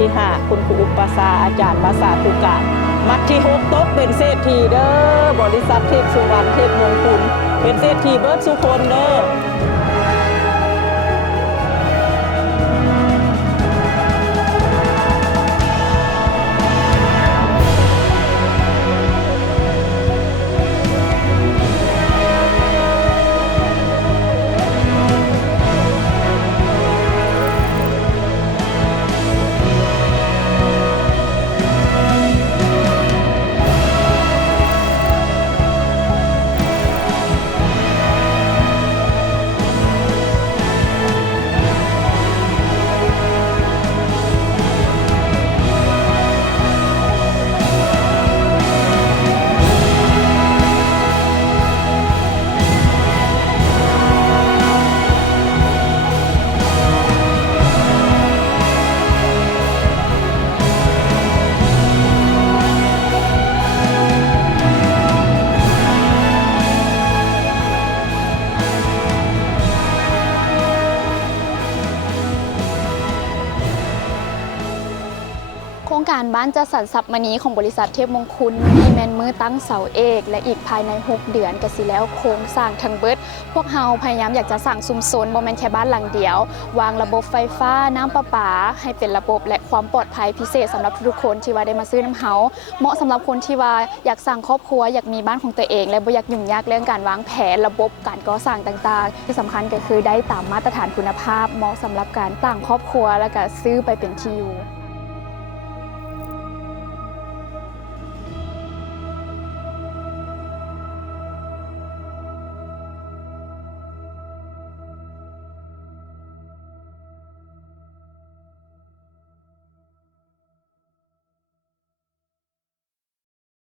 ที่5คุณครูอุปสาอาจารย์ภาษาตุกามัดที่6ตกเป็นเศรษฐีเด้อบริษัทเทพสุวรรณเทพมงคลเป็นเศรษฐีเบิดสุคนเด้อโครงการบ้านจัดสรรทรัพย์มณีของบริษัทเทพมงคลมีแม่นมือตั้งเสาเอกและอีกภายใน6เดือนก็สิแล้วโครงสร้างทั้งเบิดพวกเฮาพยายามอยากจะสร้างชุมชนบ่แม่นแค่บ้านหลังเดียววางระบบไฟฟ้าน้ำประปาให้เป็นระบบและความปลอดภัยพิเศษสำหรับทุกคนที่ว่าได้มาซื้อน้ำเฮาเหมาะสำหรับคนที่ว่าอยากสร้างครอบครัวอยากมีบ้านของตัวเองและบ่อยากยุ่งยากเรื่องการวางแผนระบบการก่อสร้างต่างๆที่สำคัญก็คือได้ตามมาตรฐานคุณภาพเหมาะสำหรับการตั้งครอบครัวและก็ซื้อไปเป็นที่อยู่